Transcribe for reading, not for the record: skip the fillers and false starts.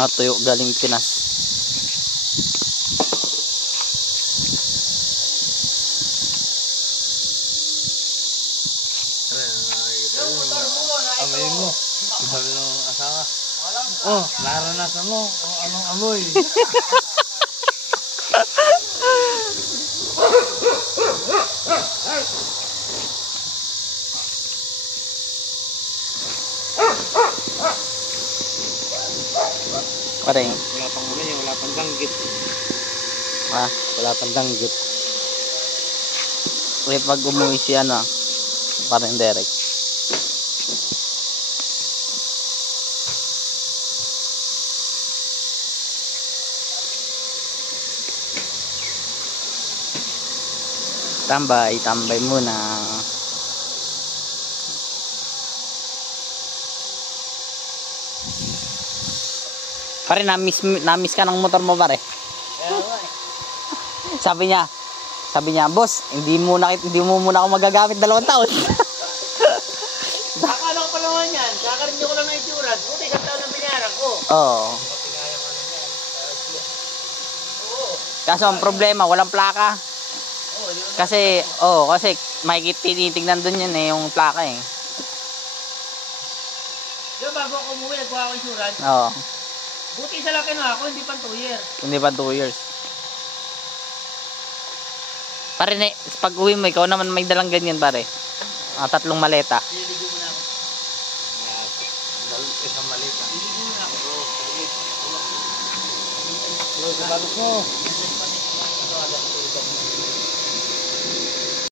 Mga tuyo galing Pinas. Amoyin mo. Sabi ng asawa. Oh, naranasan mo kung anong amoy. Pareng. Wala pang ano yun, wala pang danggit. Wala pang danggit. Kaya pag umuwi si ano, parang Derek. Tambay muna. Pare, na-miss ka ng motor mo, pare. Sabi niya, boss, hindi mo muna ako magagamit 2 taon. Akala ko pa naman yan, kakarin ko lang ng itsura. Buti isang taon ang binayaran ko. Oo. Kaso ang problema, walang plaka. Kasi tinitignan doon yan yung plaka eh. Diba bago ako umuwi, nagkuha ako insurance? Oo. Buti isa lang kinuha ako, hindi pa 2 years. Hindi pa 2 years. Pare, pag uwi mo, ikaw naman may dalang ganyan, pare. 3 maleta. Liligo muna ako. Isang malita. Liligo muna ako. Sabatos mo.